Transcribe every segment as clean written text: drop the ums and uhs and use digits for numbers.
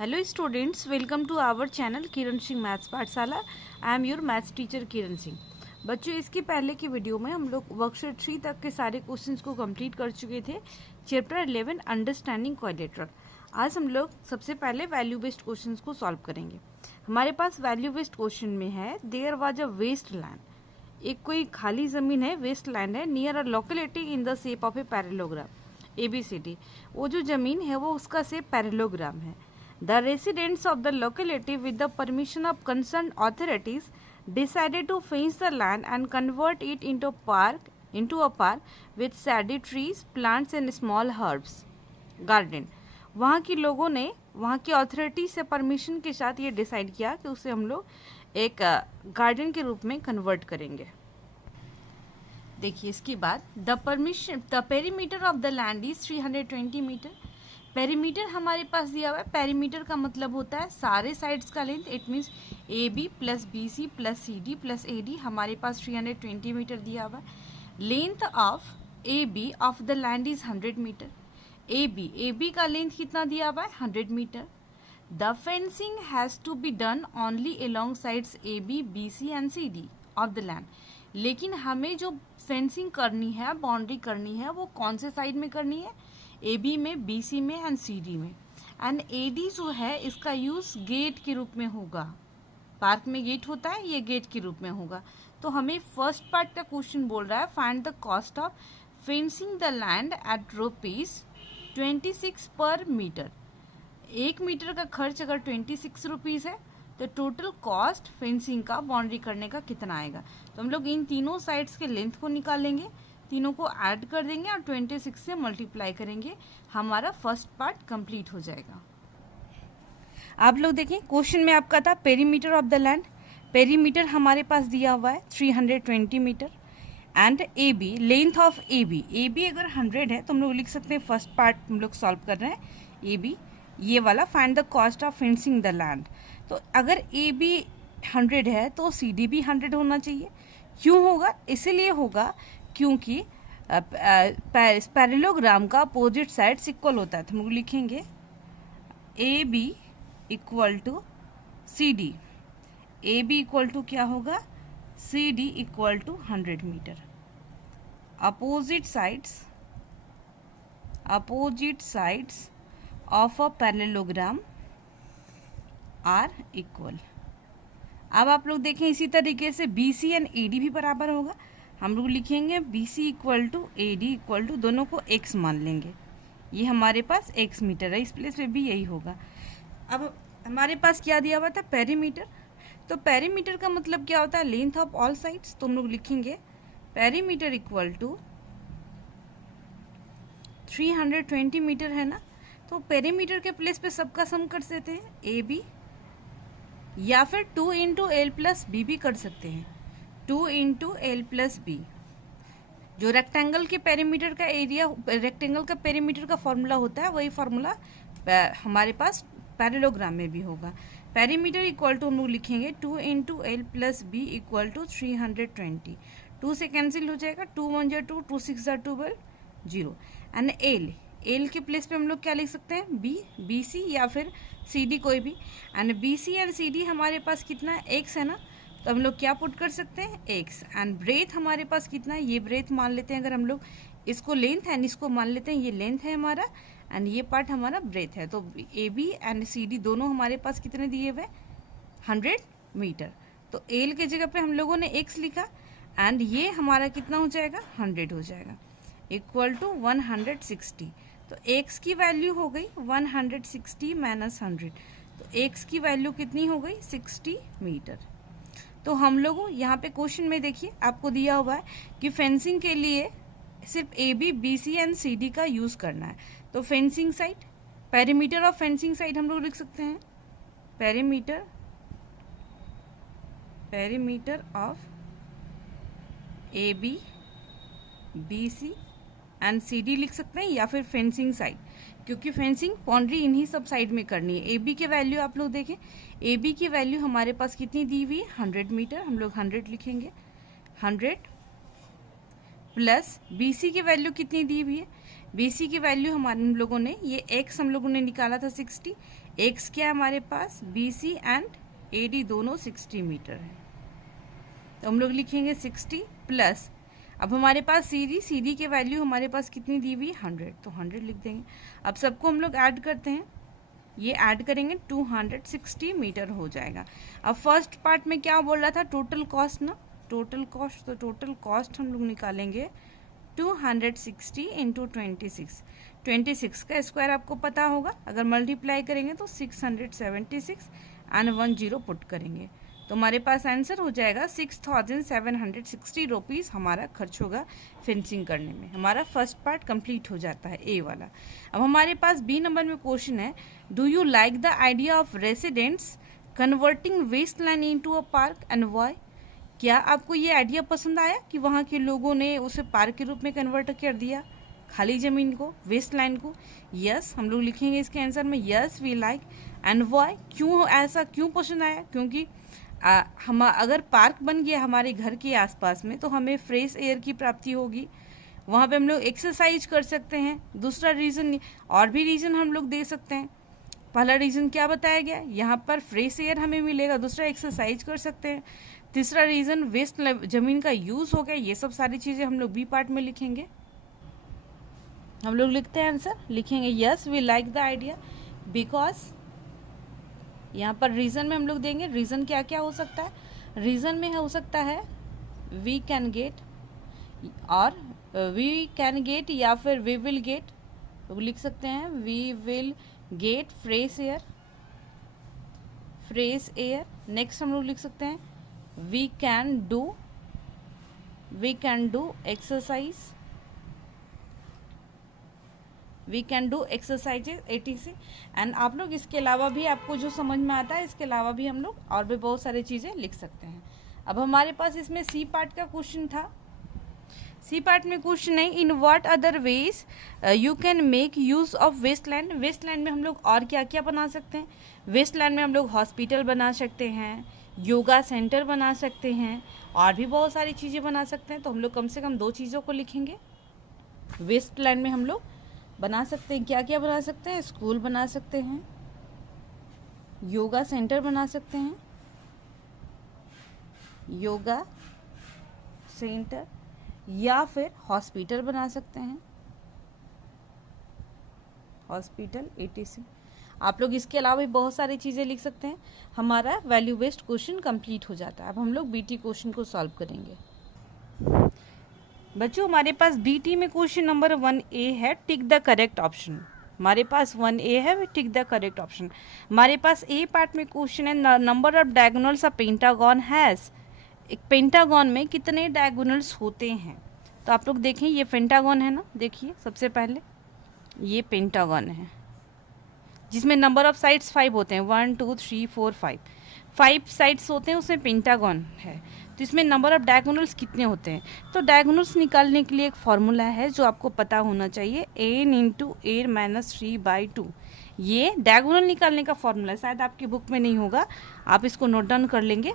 Hello students, welcome to our channel Kiran Singh maths Pathshala. I am your maths teacher Kiran Singh. बच्चों, इसके पहले की वीडियो में हम लोग वर्कशीट 3 तक के सारे क्वेश्चंस को कंप्लीट कर चुके थे। Chapter 11 understanding quadrilaterals. आज हम लोग सबसे पहले वैल्यू बेस्ड क्वेश्चंस को सॉल्व करेंगे। हमारे पास वैल्यू बेस्ड क्वेश्चन में है, there was a waste land. एक कोई खाली जमीन है, वेस्ट लैंड है, near a locality in the shape of a parallelogram ABCD। वो जो जमीन है वो उसका शेप पैरेललोग्राम है। The residents of the locality, with the permission of concerned authorities, decided to fence the land and convert it into a park with shady trees, plants and small herbs garden. वहाँ के लोगों ने, वहाँ की authority से permission के साथ ये डिसाइड किया कि उसे हम लोग एक गार्डन के रूप में कन्वर्ट करेंगे। देखिए इसके बाद the perimeter of the land is 320 metre. Perimeter हमारे पास दिया हुआ है। पेरीमीटर का मतलब होता है सारे साइड्स का length. It means AB plus BC plus CD plus AD हमारे पास 320 मीटर दिया हुआ है। Length of AB of the land is 100 metre. AB का लेंथ कितना दिया हुआ है? 100 metre. The fencing has to be done only along sides AB, BC and CD of the land. लेकिन हमें जो फेंसिंग करनी है, बाउंड्री करनी है, वो कौन से साइड में करनी है? AB में, BC में एंड CD में। एंड AD जो है इसका यूज गेट के रूप में होगा। पार्क में गेट होता है, ये गेट के रूप में होगा। तो हमें फर्स्ट पार्ट का क्वेश्चन बोल रहा है, find the cost of fencing the land at ₹26 पर मीटर। 1 मीटर का खर्च अगर 26 रुपीज़ है तो टोटल कॉस्ट फेंसिंग का, बाउंड्री करने का कितना आएगा? तो हम लोग इन तीनों साइड्स के लेंथ को निकालेंगे, तीनों को ऐड कर देंगे और 26 से मल्टीप्लाई करेंगे। हमारा फर्स्ट पार्ट कंप्लीट हो जाएगा। आप लोग देखें, क्वेश्चन में आपका था perimeter of the land. Perimeter हमारे पास दिया हुआ है 320 metre and AB, length of AB अगर 100 है तो हम लोग लिख सकते हैं, फर्स्ट पार्ट हम लोग सॉल्व कर रहे हैं AB ये वाला, find the cost of fencing the land. तो अगर AB 100 है तो CD भी 100 होना चाहिए। क्यों होगा? इसीलिए होगा क्योंकि पैरेललोग्राम का अपोजिट साइड्स इक्वल होता है। तो हम लोग लिखेंगे AB equal to CD। AB equal to क्या होगा? CD equal to 100 metre. Opposite sides of a parallelogram are equal. अब आप लोग देखें, इसी तरीके से BC एंड AD भी बराबर होगा। हम लोग लिखेंगे BC equal to AD equal to, दोनों को x मान लेंगे। ये हमारे पास x मीटर है, इस प्लेस पे भी यही होगा। अब हमारे पास क्या दिया हुआ था? पेरीमीटर। तो पेरीमीटर का मतलब क्या होता है? Length of all sides. तो हम लोग लिखेंगे पेरीमीटर इक्वल टू 320 मीटर है ना, तो पेरीमीटर के प्लेस पे सबका सम कर सकते हैं, AB या फिर 2 इंटू L प्लस B भी कर सकते हैं। 2 इंटू L प्लस B। जो रेक्टेंगल के पेरीमीटर का एरिया, रेक्टेंगल का पेरीमीटर का फॉर्मूला होता है, वही फॉर्मूला हमारे पास पैरेललोग्राम में भी होगा। पेरीमीटर इक्वल टू हम लोग लिखेंगे 2 into L plus B equal to 320। 2 से कैंसिल हो जाएगा, 2 1 जा 2, 2 6 जा 12, 0। एंड L के प्लेस पे हम लोग क्या लिख सकते हैं? BC या फिर CD कोई भी। एंड BC एंड CD हमारे पास कितना है? x है ना, तो हम लोग क्या पुट कर सकते हैं? x। एंड ब्रेथ हमारे पास कितना है? ये ब्रेथ मान लेते हैं। अगर हम लोग इसको लेंथ एंड इसको मान लेते हैं, ये लेंथ है हमारा एंड ये पार्ट हमारा ब्रेथ है। तो AB एंड CD दोनों हमारे पास कितने दिए हुए? 100 मीटर। तो L के जगह पे हम लोगों ने x लिखा एंड ये हमारा कितना हो जाएगा? 100 हो जाएगा, इक्वल टू 160। तो x की वैल्यू हो गई 160 माइनस 100। तो x की वैल्यू कितनी हो गई? 60 मीटर। तो हम लोगों यहाँ पे क्वेश्चन में देखिए आपको दिया हुआ है कि फेंसिंग के लिए सिर्फ AB, BC एंड CD का यूज़ करना है। तो fencing side, perimeter of fencing side हम लोग लिख सकते हैं perimeter of AB, BC and CD लिख सकते हैं, या फिर फेंसिंग साइड, क्योंकि फेंसिंग बाउंड्री इन्हीं सब साइड में करनी है। AB की वैल्यू आप लोग देखें, AB की वैल्यू हमारे पास कितनी दी हुई है? 100 मीटर। हम लोग 100 लिखेंगे, 100 प्लस BC की वैल्यू कितनी दी हुई है? BC की वैल्यू हम लोगों ने, ये x हम लोगों ने निकाला था 60, एक्स क्या है हमारे पास, BC एंड AD दोनों 60 मीटर है, तो हम लोग लिखेंगे 60 प्लस, अब हमारे पास CD की वैल्यू हमारे पास कितनी दी हुई, 100, तो 100 लिख देंगे। अब सबको हम लोग ऐड करते हैं, ये ऐड करेंगे 260 मीटर हो जाएगा। अब फर्स्ट पार्ट में क्या बोल रहा था, टोटल कॉस्ट ना, टोटल कॉस्ट, तो टोटल कॉस्ट हम लोग निकालेंगे 260 इंटू 26 का स्क्वायर आपको पता होगा, अगर मल्टीप्लाई करेंगे तो 676 एंड 10 पुट करेंगे तो हमारे पास आंसर हो जाएगा 6760 रुपीज़ हमारा खर्च होगा फिनिशिंग करने में। हमारा फर्स्ट पार्ट कंप्लीट हो जाता है ए वाला। अब हमारे पास बी नंबर में क्वेश्चन है, do you like the idea of residents converting waste land into a park and why? क्या आपको ये आइडिया पसंद आया कि वहाँ के लोगों ने उसे पार्क के रूप में कन्वर्ट कर दिया, खाली ज़मीन को, वेस्ट लैंड को? यस, हम लोग लिखेंगे इसके आंसर में yes we like and why. क्यों ऐसा क्यों पसंद आया? क्योंकि हम अगर पार्क बन गया हमारे घर के आसपास में तो हमें फ्रेश एयर की प्राप्ति होगी, वहाँ पे हम लोग एक्सरसाइज कर सकते हैं। दूसरा रीज़न, और भी रीज़न हम लोग दे सकते हैं। पहला रीज़न क्या बताया गया, यहाँ पर फ्रेश एयर हमें मिलेगा, दूसरा एक्सरसाइज कर सकते हैं, तीसरा रीज़न वेस्ट ज़मीन का यूज़ हो गया। ये सब सारी चीज़ें हम लोग बी पार्ट में लिखेंगे। हम लोग लिखते हैं आंसर, लिखेंगे yes we like the idea because यहाँ पर रीज़न में हम लोग देंगे, रीज़न क्या क्या हो सकता है, रीज़न में हो सकता है we can get or we can get या फिर वी विल गेट, तो लिख सकते हैं we will get fresh air. Next हम लोग लिख सकते हैं we can do exercise, we can do exercises etc। And आप लोग इसके अलावा भी आपको जो समझ में आता है इसके अलावा भी हम लोग और भी बहुत सारी चीज़ें लिख सकते हैं। अब हमारे पास इसमें सी पार्ट का क्वेश्चन था। सी पार्ट में क्वेश्चन है, in what other ways you can make use of waste land? Waste land में हम लोग और क्या क्या बना सकते हैं? वेस्ट लैंड में हम लोग हॉस्पिटल बना सकते हैं, योगा सेंटर बना सकते हैं, और भी बहुत सारी चीज़ें बना सकते हैं। तो हम लोग कम से कम 2 चीज़ों को लिखेंगे। वेस्ट लैंड में हम लोग बना सकते हैं, क्या क्या बना सकते हैं, स्कूल बना सकते हैं, योगा सेंटर बना सकते हैं, योगा सेंटर, या फिर हॉस्पिटल बना सकते हैं, हॉस्पिटल etc। आप लोग इसके अलावा भी बहुत सारी चीज़ें लिख सकते हैं। हमारा वैल्यू बेस्ड क्वेश्चन कंप्लीट हो जाता है। अब हम लोग बीटी क्वेश्चन को सॉल्व करेंगे। बच्चों हमारे पास बीटी में क्वेश्चन नंबर 1A है, टिक द करेक्ट ऑप्शन। हमारे पास 1A है, टिक द करेक्ट ऑप्शन। हमारे पास ए पार्ट में क्वेश्चन है, number of diagonals of pentagon has. एक पेंटागन में कितने डायगोनल्स होते हैं? तो आप लोग देखें, ये पेंटागन है ना, देखिए सबसे पहले ये पेंटागन है जिसमें नंबर ऑफ साइड्स 5 होते हैं, 1 2 3 4 5 साइड्स होते हैं, उसमें पेंटागन है। तो इसमें नंबर ऑफ डायगोनल्स कितने होते हैं? तो डायगोनल्स निकालने के लिए एक फॉर्मूला है जो आपको पता होना चाहिए, n इंटू a माइनस 3/2। ये डायगोनल निकालने का फॉर्मूला शायद आपकी बुक में नहीं होगा, आप इसको नोट डाउन कर लेंगे।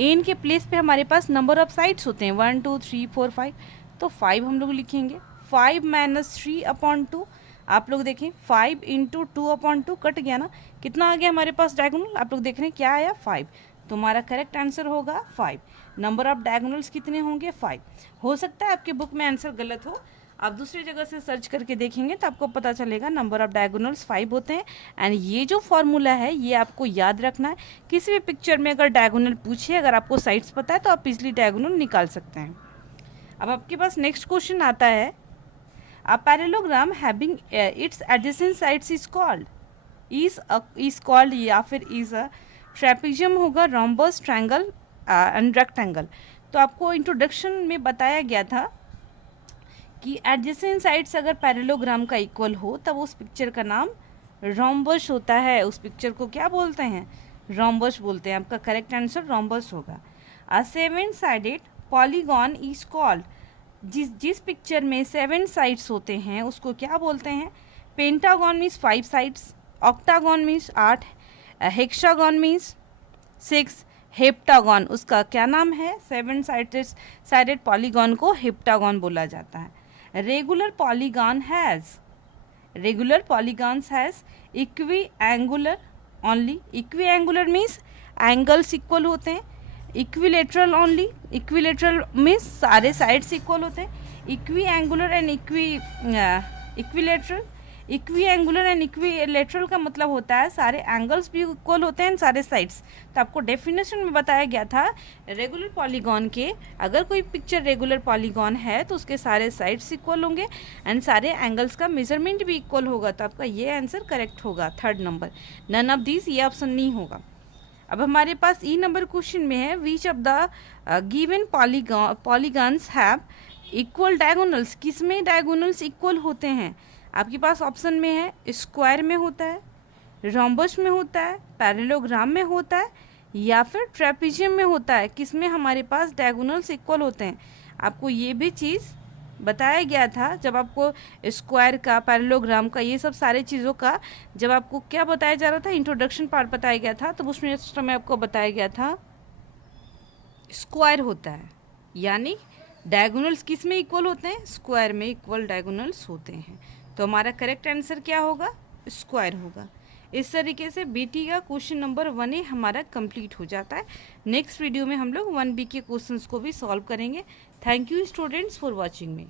n के प्लेस पे हमारे पास नंबर ऑफ साइड्स होते हैं 1 2 3 4 5, तो 5 हम लोग लिखेंगे। 5 माइनस 3/2, आप लोग देखें 5 इंटू 2/2 कट गया ना, कितना आ गया हमारे पास डायगोनल? आप लोग देख रहे हैं क्या आया, 5। तो हमारा करेक्ट आंसर होगा 5। नंबर ऑफ डायगोनल्स कितने होंगे? 5। हो सकता है आपके बुक में आंसर गलत हो, आप दूसरी जगह से सर्च करके देखेंगे तो आपको पता चलेगा नंबर ऑफ डायगोनल्स 5 होते हैं। एंड ये जो फॉर्मूला है ये आपको याद रखना है। किसी भी पिक्चर में अगर डायगोनल पूछे, अगर आपको साइड्स पता है तो आप इजली डायगोनल निकाल सकते हैं। अब आपके पास नेक्स्ट क्वेश्चन आता है, a parallelogram having its adjacent sides is called या फिर is a trapezium होगा, rhombus, triangle and rectangle। तो आपको इंट्रोडक्शन में बताया गया था कि एडजेसेंट साइड्स अगर पैरेललोग्राम का इक्वल हो तब उस पिक्चर का नाम रोम्बस होता है। उस पिक्चर को क्या बोलते हैं? रोम्बस बोलते हैं। आपका करेक्ट आंसर रोम्बस होगा। अ 7 साइडेड पॉलीगॉन इज कॉल्ड, जिस पिक्चर में 7 साइड्स होते हैं उसको क्या बोलते हैं? Pentagon means 5 sides, octagon means 8, hexagon means 6, heptagon उसका क्या नाम है? 7 साइडेड पॉलीगॉन को हेप्टागन बोला जाता है। Regular polygons has equi angular only, equi angular means angles equal होते हैं, इक्विलेटरल ओनली, इक्विलेटरल मीन्स सारे साइड्स इक्वल होते हैं, equi angular and equilateral, equi angular and equilateral का मतलब होता है सारे एंगल्स भी इक्वल होते हैं सारे साइड्स। तो आपको डेफिनेशन में बताया गया था रेगुलर पॉलीगॉन के, अगर कोई पिक्चर रेगुलर पॉलीगॉन है तो उसके सारे साइड्स इक्वल होंगे एंड सारे एंगल्स का मेजरमेंट भी इक्वल होगा। तो आपका ये आंसर करेक्ट होगा, third number, none of these, ये ऑप्शन नहीं होगा। अब हमारे पास ई नंबर क्वेश्चन में है which of the given polygons have equal diagonals, किसमें डायगोनल्स इक्वल होते हैं। आपके पास ऑप्शन में है स्क्वायर में होता है, रोम्बस में होता है, पैरेललोग्राम में होता है या फिर ट्रेपेजियम में होता है, किसमें हमारे पास डायगोनल्स इक्वल होते हैं। आपको ये भी चीज़ बताया गया था जब आपको स्क्वायर का, पैरेललोग्राम का, ये सब सारे चीज़ों का जब आपको क्या बताया जा रहा था, इंट्रोडक्शन पार्ट बताया गया था, तो उसमें समय आपको बताया गया था स्क्वायर होता है, यानी डायगोनल्स किस में इक्वल होते हैं, स्क्वायर में इक्वल डायगोनल्स होते हैं। तो हमारा करेक्ट आंसर क्या होगा, स्क्वायर होगा। इस तरीके से बीटी का क्वेश्चन नंबर 1A हमारा कंप्लीट हो जाता है। नेक्स्ट वीडियो में हम लोग 1B के क्वेश्चंस को भी सॉल्व करेंगे। Thank you students for watching me.